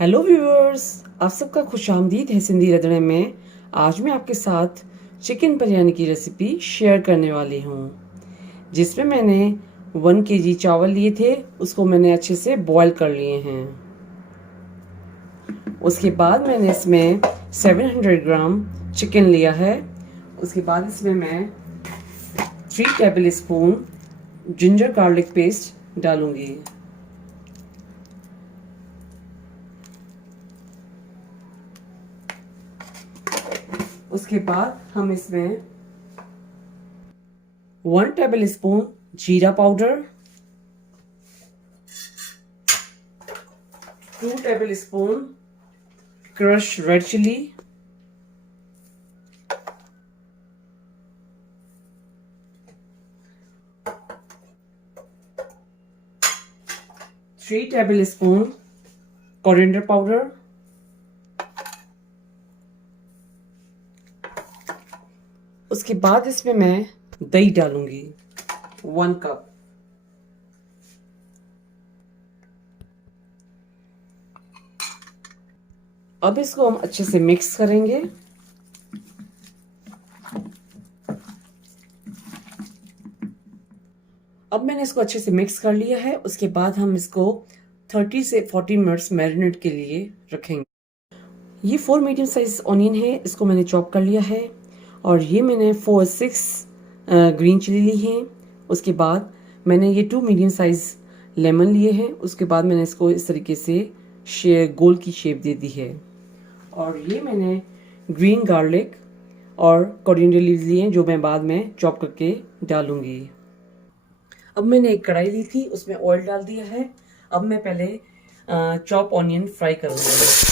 Hello viewers, आप सबका खुशामदीद है सिंधी रंधणे में। आज मैं आपके साथ चिकन बिरयानी की रेसिपी शेयर करने वाली हूँ, जिसमें मैंने 1 kg चावल लिए थे। उसको मैंने अच्छे से बॉईल कर लिए हैं। उसके बाद मैंने इसमें 700 ग्राम चिकन लिया है। उसके बाद इसमें मैं 3 tablespoon ginger garlic paste डालूंगी। उसके बाद हम इसमें 1 टेबल स्पून जीरा powder, 2 tablespoon crush red chilli, 3 tablespoon coriander powder, उसके बाद इसमें मैं दही डालूंगी 1 कप। अब इसको हम अच्छे से मिक्स करेंगे। अब मैंने इसको अच्छे से मिक्स कर लिया है। उसके बाद हम इसको 30 से 40 मिनट्स मैरिनेट के लिए रखेंगे। ये 4 मीडियम साइज ऑनियन है, इसको मैंने चॉप कर लिया है। और ये मैंने 4-6 ग्रीन चिली ली है। उसके बाद मैंने ये 2 मीडियम साइज लेमन लिए हैं। उसके बाद मैंने इसको इस तरीके से गोल की शेप दे दी है। और ये मैंने ग्रीन गार्लिक और कोरिएंडर लीव्स लिए हैं, जो मैं बाद में चॉप करके डालूंगी। अब मैंने एक कढ़ाई ली थी, उसमें ऑयल डाल दिया है। अब मैं पहले चॉप ऑनियन फ्राई करूंगी।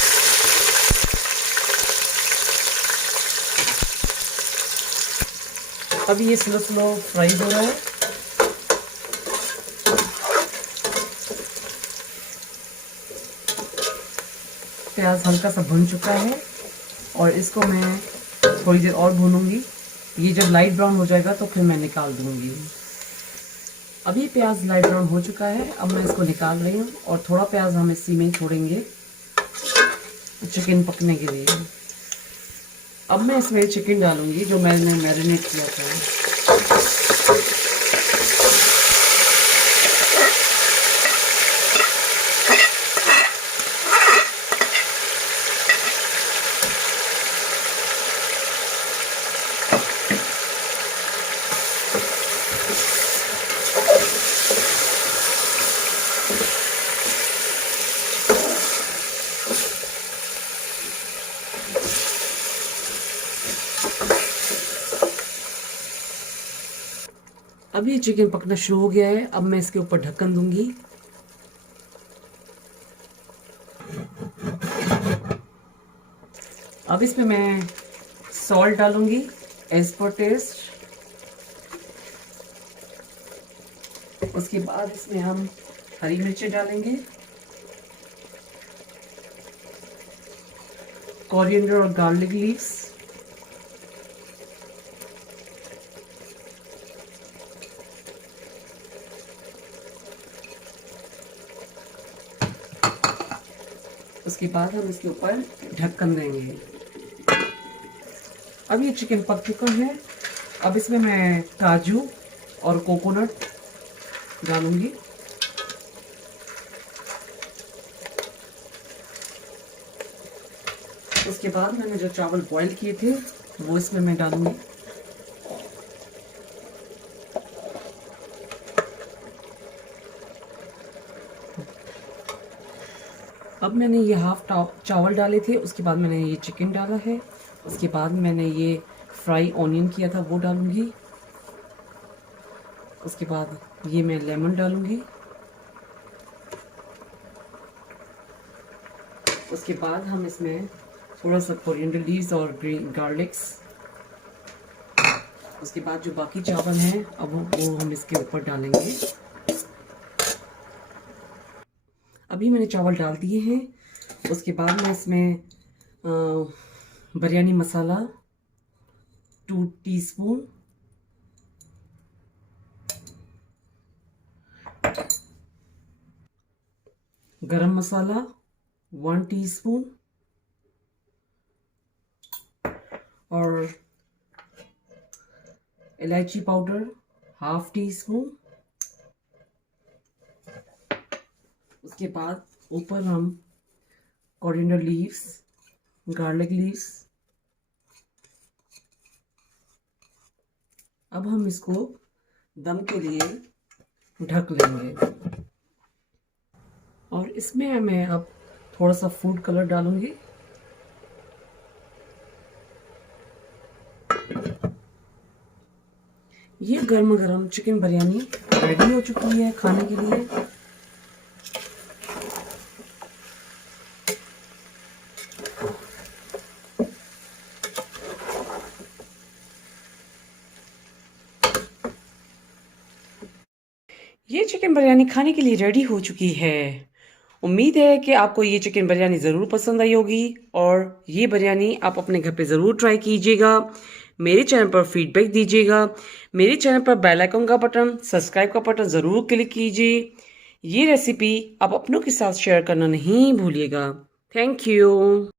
अब ये स्लो स्लो फ्राई हो रहा है। प्याज हल्का सा भुन चुका है और इसको मैं थोड़ी देर और भूनूंगी। ये जब लाइट ब्राउन हो जाएगा तो फिर मैं निकाल दूंगी। अभी प्याज लाइट ब्राउन हो चुका है। अब मैं इसको निकाल रही हूँ और थोड़ा प्याज हम इसी में छोड़ेंगे चिकन पकने के लिए। अब मैं इसमें चिकन डालूंगी जो मैंने मैरिनेट किया था। अब ये चिकन पकना शुरू हो गया है। अब मैं इसके ऊपर ढक्कन दूंगी। अब इसमें मैं सॉल्ट डालूंगी एज पर टेस्ट। उसके बाद इसमें हम हरी मिर्ची डालेंगे, कोरिएंडर और गार्लिक लीव्स, उसके बाद हम इसके ऊपर ढक्कन देंगे। अब ये चिकन पक चुका है। अब इसमें मैं काजू और कोकोनट डालूंगी। उसके बाद मैंने जो चावल बॉईल किए थे वो इसमें मैं डालूंगी। अब मैंने ये हाफ चावल डाले थे। उसके बाद मैंने ये चिकन डाला है। उसके बाद मैंने ये फ्राई ऑनियन किया था वो डालूंगी। उसके बाद ये मैं लेमन डालूंगी। उसके बाद हम इसमें थोड़ा सा कोरिएंडर लीव्स और ग्रीन गार्लिक्स। उसके बाद जो बाकी चावल हैं अब वो हम इसके ऊपर डालेंगे। अभी मैंने चावल डाल दिए हैं। उसके बाद मैं इसमें बिरयानी मसाला 2 टीस्पून, गरम मसाला 1 टीस्पून और इलायची पाउडर हाफ टीस्पून। उसके बाद ऊपर हम कोरिएंडर लीव्स, गार्लिक लीव्स। अब हम इसको दम के लिए ढक लेंगे और इसमें मैं अब थोड़ा सा फूड कलर डालूंगी। ये गर्म गरम चिकन बिरयानी रेडी हो चुकी है खाने के लिए। ये चिकन बिरयानी खाने के लिए रेडी हो चुकी है। उम्मीद है कि आपको ये चिकन बिरयानी ज़रूर पसंद आई होगी और ये बिरयानी आप अपने घर पे ज़रूर ट्राई कीजिएगा। मेरे चैनल पर फीडबैक दीजिएगा। मेरे चैनल पर बेल आइकन का बटन, सब्सक्राइब का बटन ज़रूर क्लिक कीजिए। ये रेसिपी आप अपनों के साथ शेयर करना नहीं भूलिएगा। Thank you.